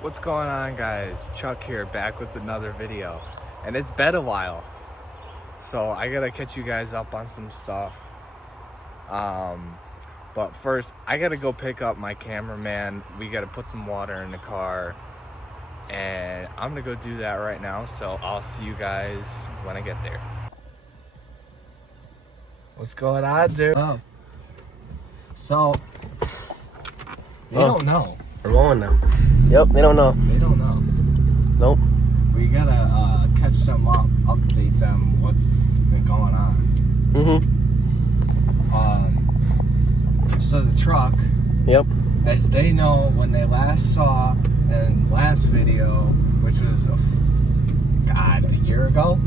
What's going on, guys? Chuck here, back with another video. And it's been a while, so I gotta catch you guys up on some stuff. But first, I gotta go pick up my cameraman. We gotta put some water in the car, and I'm gonna go do that right now, so I'll see you guys when I get there. What's going on, dude? Oh. So, they don't know. We're going now. Yep, they don't know. They don't know. Nope. We gotta catch them up, update them what's been going on. So the truck. Yep. As they know, when they last saw in last video, which was a year ago.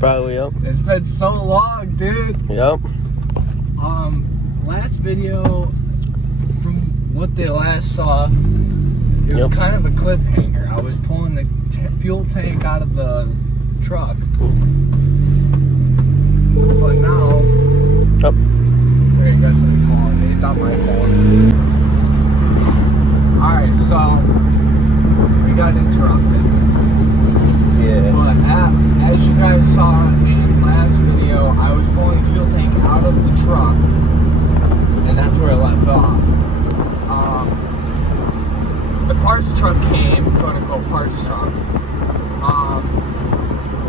Probably, yep. It's been so long, dude. Yep. Last video, from what they last saw, it was kind of a cliffhanger. I was pulling the fuel tank out of the truck. But now, there you go, somebody calling me. It's on my phone. Alright, so, we got interrupted. Yeah. But as you guys saw in last video, I was pulling the fuel tank out of the truck, and that's where I left off. The parts truck came, quote-unquote parts truck.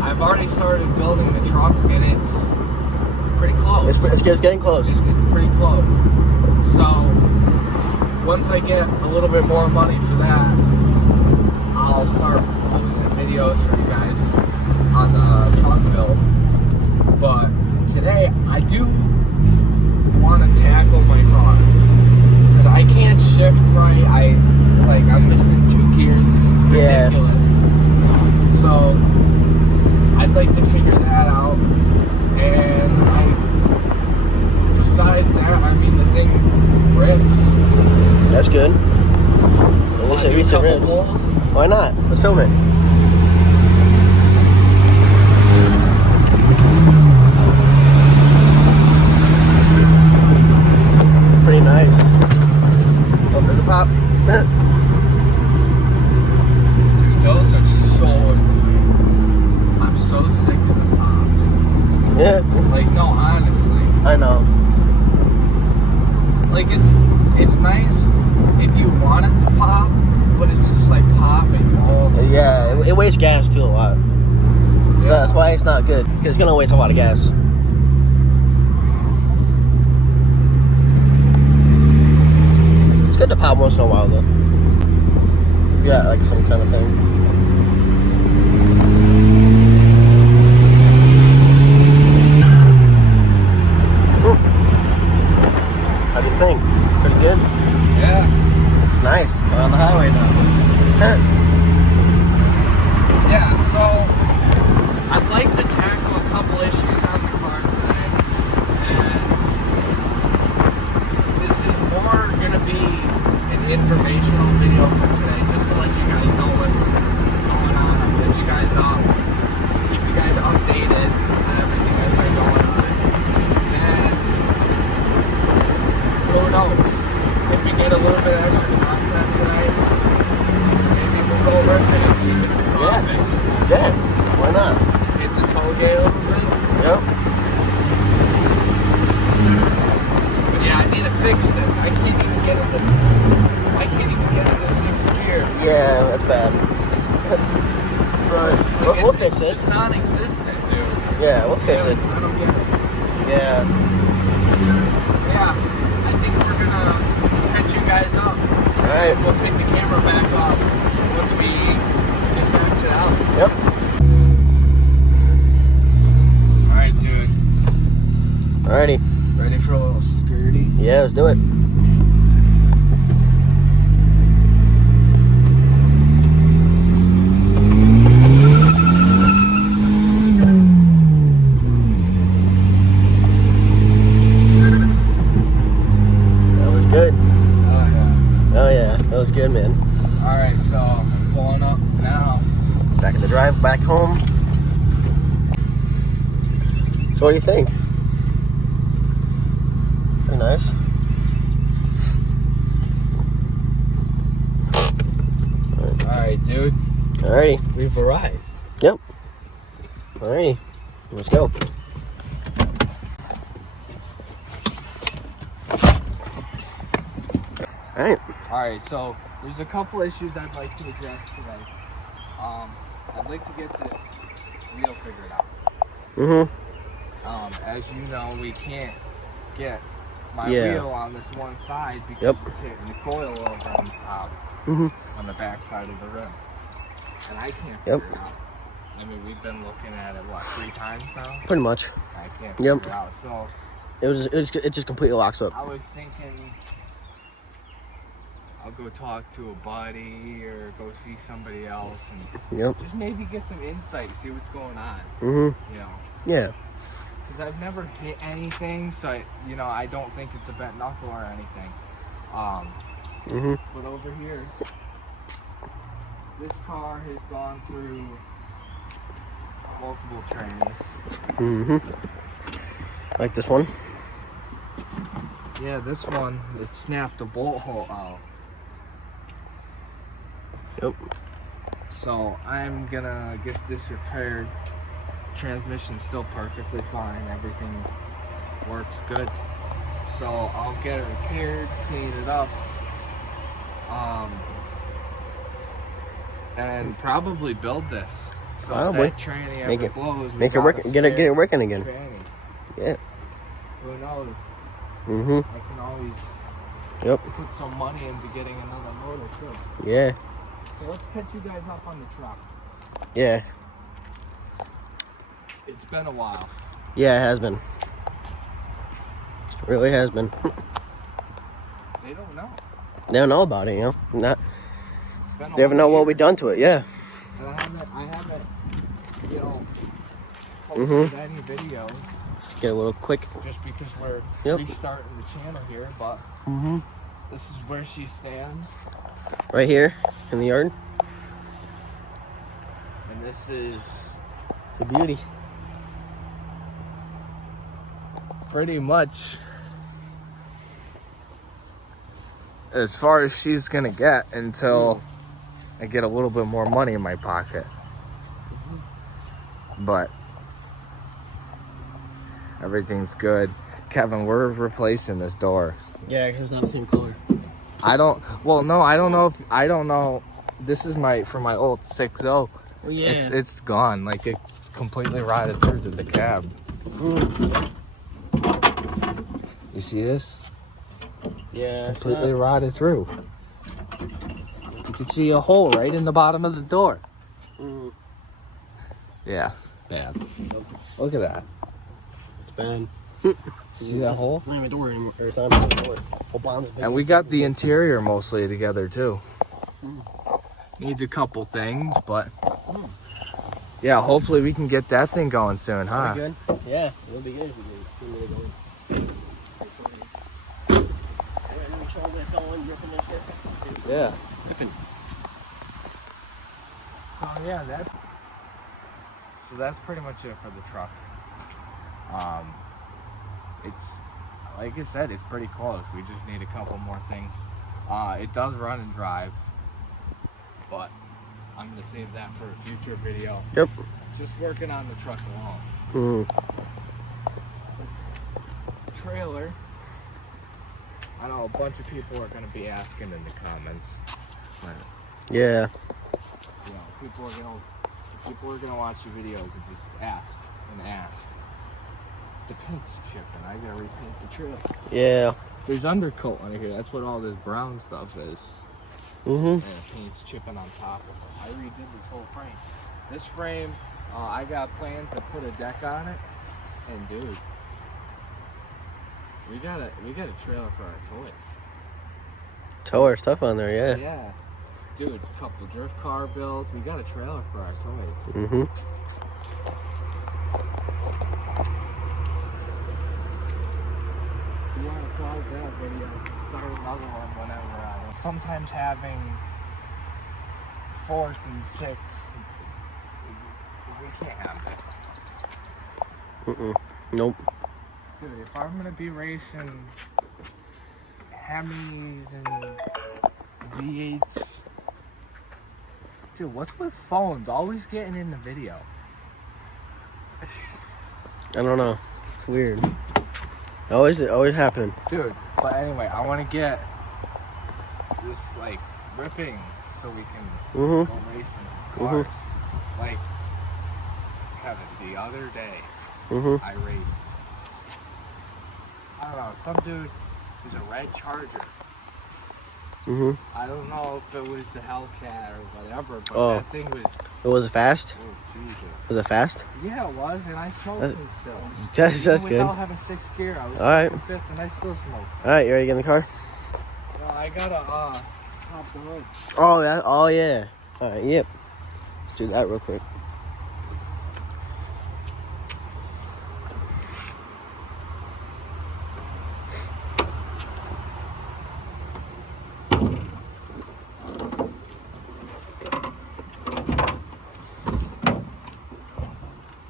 I've already started building the truck, and it's pretty close. It's getting close. It's pretty close. So, once I get a little bit more money for that, I'll start posting videos for you guys on the truck build. But today, I do want to tackle my car, because I can't shift right. I'm missing 2 gears. This is ridiculous. So I'd like to figure that out. And besides that, I mean, the thing rips. That's good. At least it rips. Why not? Let's film it. Pretty nice. Oh, there's a pop. Dude, those are so annoying. I'm so sick of the pops. Yeah. No, honestly. I know. It's nice if you want it to pop, but it's just popping all the time. Yeah, it wastes gas too a lot. So that's why it's not good, because it's gonna waste a lot of gas. It's good to pop once in a while though. Yeah, some kind of thing. How do you think? Pretty good? Yeah. It's nice. We're on the highway now. Yeah, so I'd like to tackle a couple issues on the car today. And this is more going to be an informational video for today, just to let you guys know what's going on. I'll catch you guys up, keep you guys updated on everything that's been going on. And who knows, if we get a little bit of extra content today, maybe we'll go rip it and keep it in the car fixed. Yeah, why not? Hit the toll gate a little bit. Yep. But yeah, I need to fix this. I can't even get in this thing's gear. Yeah, that's bad. But we'll fix it. It's non-existent, dude. Yeah, we'll fix it. I don't get it. Yeah. Yeah, I think we're gonna catch you guys up. Alright. We'll pick the camera back up once we get back to the house. Yep. Alright, dude. Alrighty. Ready for a little security? Yeah, let's do it. That was good. Oh, yeah. Oh yeah, that was good, man. Alright, so I'm pulling up now. Back in the drive, back home. So what do you think? Pretty nice. Alright, Alright, dude. Alrighty. We've arrived. Yep. Alrighty. Let's go. Alright. Alright, so there's a couple issues I'd like to address today. I'd like to get this wheel figured out. As you know, we can't get my wheel on this one side because it's hitting the coil over on the top, on the back side of the rim. And I can't figure it out. I mean, we've been looking at it, what, 3 times now? Pretty much. I can't figure it out. So it just completely locks up. I was thinking I'll go talk to a buddy or go see somebody else and just maybe get some insight, see what's going on. You know? Yeah. Because I've never hit anything, so I don't think it's a bent knuckle or anything. But over here, this car has gone through multiple trains. Like this one? Yeah, this one, it snapped the bolt hole out. Yep. So I'm gonna get this repaired. Transmission's still perfectly fine. Everything works good. So I'll get it repaired, clean it up, and probably build this. So if that tranny ever blows, make it work. Get it working again. Tranny. Yeah. Who knows? I can always put some money into getting another motor too. Yeah. So let's catch you guys up on the truck. Yeah. It's been a while. Yeah, it has been. It really has been. They don't know. They don't know about it, you know. They haven't know what we've done to it. Yeah. And I haven't, posted any videos. Get a little quick. Just because we're restarting the channel here, but this is where she stands. Right here in the yard. And this is it's a beauty. Pretty much as far as she's gonna get until I get a little bit more money in my pocket. But everything's good. Kevin, we're replacing this door. Yeah, because it's not the same color. I don't know. This is from my old 6.0. Oh, yeah. It's gone. Like, it's completely rotted through to the cab. You see this? Yeah. Completely rotted through. You can see a hole right in the bottom of the door. Yeah, bad. Look at that. It's bad. See that hole? It's not even a door anymore. It's not even a door. And we got the interior mostly together too. Needs a couple things, but yeah, hopefully we can get that thing going soon, huh? Good? Yeah, it'll be good if we get it going. Yeah. So yeah, so that's pretty much it for the truck. It's like I said, it's pretty close. We just need a couple more things. It does run and drive, but I'm gonna save that for a future video. Yep. Just working on the truck alone. Trailer. I know a bunch of people are gonna be asking in the comments. Yeah. You know, people are gonna watch your videos and just ask and ask. The paint's chipping. I gotta repaint the trailer. Yeah. There's undercoat on here. That's what all this brown stuff is. And the paint's chipping on top of it. I redid this whole frame. This frame, I got plans to put a deck on it. And dude, we got a trailer for our toys. Tow our stuff on there, yeah. Yeah. Dude, a couple drift car builds. We got a trailer for our toys. You want to pause that video, start another one whenever sometimes having 4th and 6th, we can't have this. Nope. Dude, if I'm gonna be racing Hemis and V8s, Dude, what's with phones always getting in the video? I don't know. It's weird. Always happening. Dude, but anyway, I want to get this, like, ripping so we can go racing cars. Like, Kevin, the other day, I raced. I don't know, some dude, there's a red Charger. I don't know if it was the Hellcat or whatever, but that thing was... Was it fast? Oh, Jesus. Was it fast? Yeah, it was, and I smoked it still. That's good. Without having 6th gear, I was Alright. in 5th, and I still smoked. Alright, you ready to get in the car? Well, I gotta, pop the hood. Oh yeah. Alright, yep. Let's do that real quick.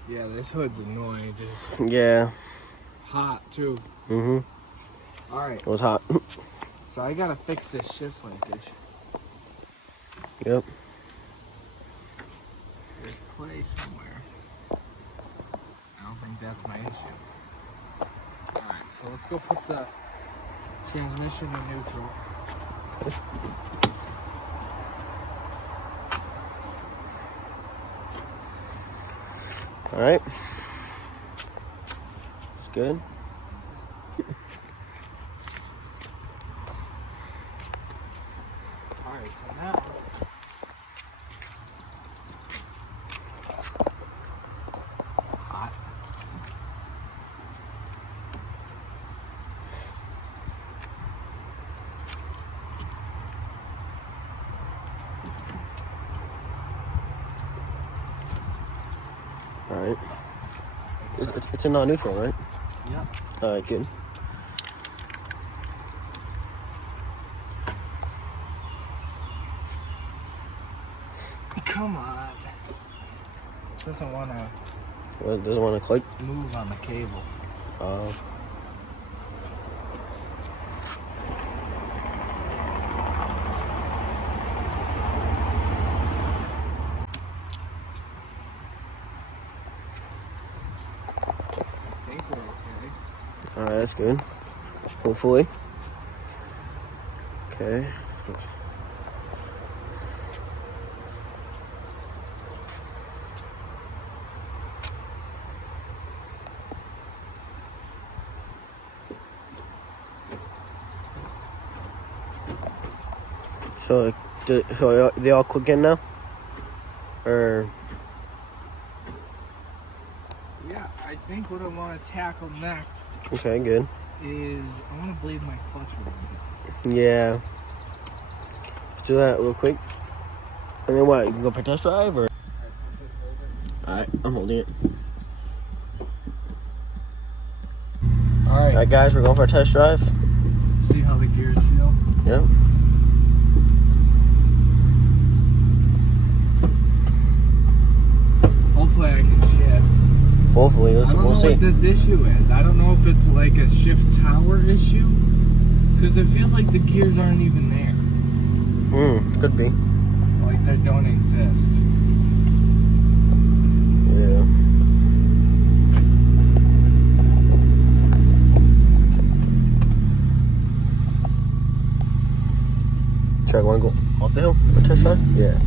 Yeah, this hood's annoying, just Yeah. hot too. Alright, It was hot. so I gotta fix this shift linkage. Yep. There's play somewhere. I don't think that's my issue. Alright, so let's go put the transmission in neutral. Alright. It's good. Alright, so now hot. Alright. It's a non-neutral, right? Yep. Alright, good. Come on. Doesn't want to Well, it doesn't want to click. move on the cable. I think we're okay. Alright, that's good. Hopefully. Okay. So, so they all click in now? Or... Yeah, I think what I want to tackle next Okay, good. is I want to bleed my clutch a little bit. Yeah. Let's do that real quick. And then what? You can go for a test drive or? Alright, I'm holding it. Alright, Alright, guys, we're going for a test drive. see how the gears feel. Yep. Hopefully I can shift. Hopefully, I don't know we'll see. what this issue is. I don't know if it's like a shift tower issue. Because it feels like the gears aren't even there. Could be. Like they don't exist. Yeah. So I want to go up the hill for test drive? Yeah.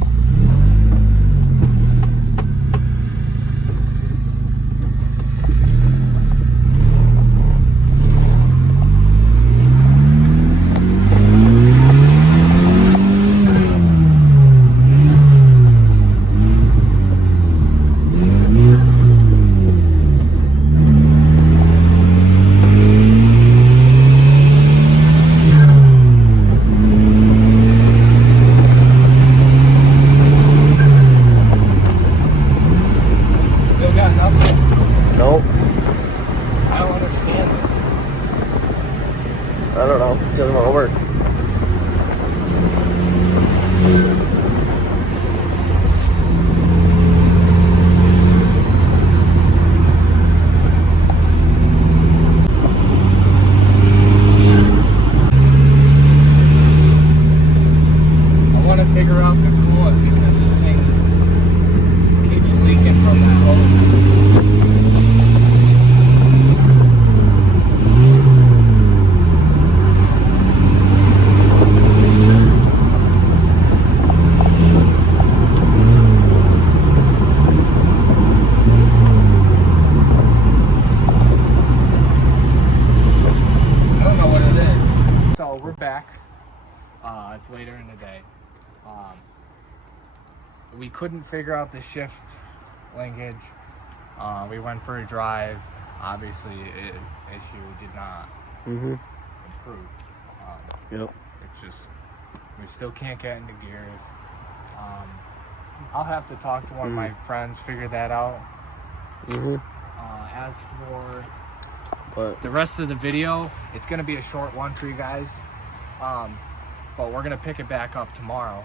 we couldn't figure out the shift linkage. We went for a drive. Obviously, issue did not Mm-hmm. improve. Yep. It's just, we still can't get into gears. I'll have to talk to one of my friends, figure that out. Mm-hmm. As for But the rest of the video, it's going to be a short one for you guys. But we're going to pick it back up tomorrow.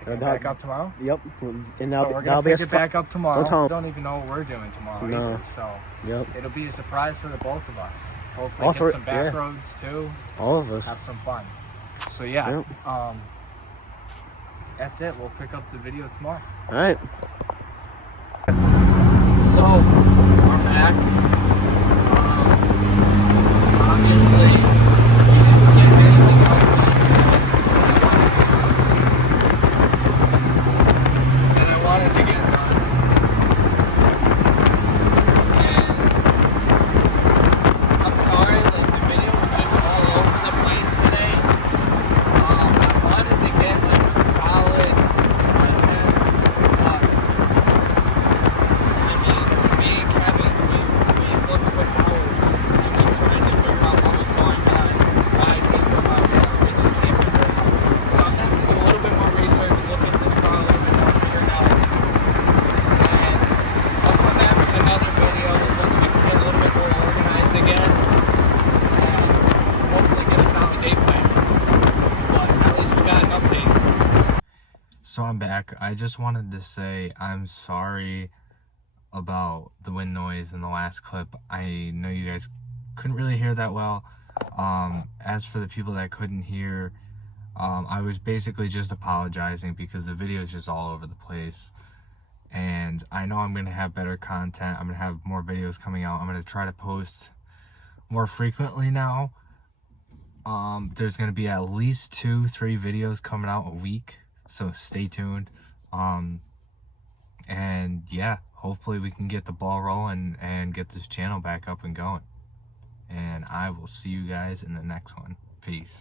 Pick it back up tomorrow? Yep. And So we're going to pick it back up tomorrow. Don't tell We don't even know what we're doing tomorrow No. either. So Yep. it'll be a surprise for the both of us. Hopefully Also, get some back yeah. roads too. All of us. Have some fun. So yeah, Yep. that's it. We'll pick up the video tomorrow. All right. So we're back. Obviously, we didn't get anything else that I wanted to get done. And I'm sorry, like the video was just all over the place today. I wanted to get like a solid content, but I mean, me and Kevin, we looked for hours. And we tried to figure out what was going on, why I can't come out here. We just can't figure it out. So I'm gonna have to do a little bit more research, look into the car a little bit more, figure it out. And I'll come back with another video once we can get a little bit more organized again. And hopefully get a solid game plan. But at least we got an update. So I'm back. I just wanted to say I'm sorry about the wind noise in the last clip. I know you guys couldn't really hear that well. As for the people that couldn't hear, I was basically just apologizing because the video is just all over the place. And I know I'm going to have better content. I'm going to have more videos coming out. I'm going to try to post more frequently now. There's going to be at least 2-3 videos coming out a week. So stay tuned. And yeah, hopefully we can get the ball rolling and get this channel back up and going. And I will see you guys in the next one. Peace.